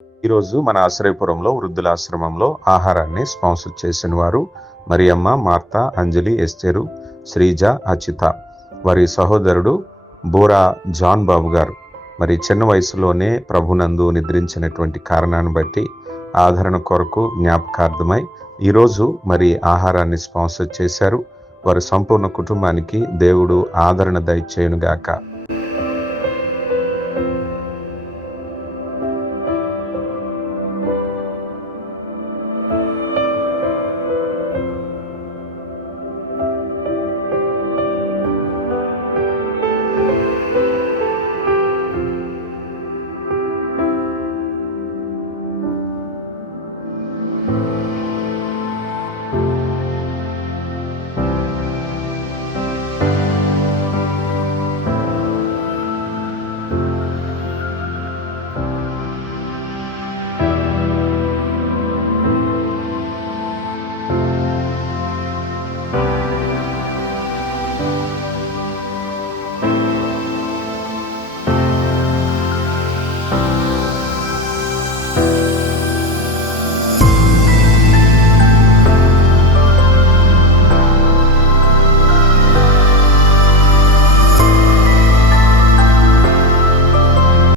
ఈరోజు మన ఆశ్రయపురంలో వృద్ధుల ఆశ్రమంలో ఆహారాన్ని స్పాన్సర్ చేసిన వారు మరియమ్మ, మార్తా, అంజలి, ఎస్తేరు, శ్రీజ, అచిత. వారి సహోదరుడు బోరా జాన్ బాబు గారు మరి చిన్న వయసులోనే ప్రభునందు నిద్రించినటువంటి కారణాన్ని బట్టి ఆదరణ కొరకు జ్ఞాపకార్థమై ఈరోజు మరి ఆహారాన్ని స్పాన్సర్ చేశారు. వారి సంపూర్ణ కుటుంబానికి దేవుడు ఆదరణ దయచేయునుగాక.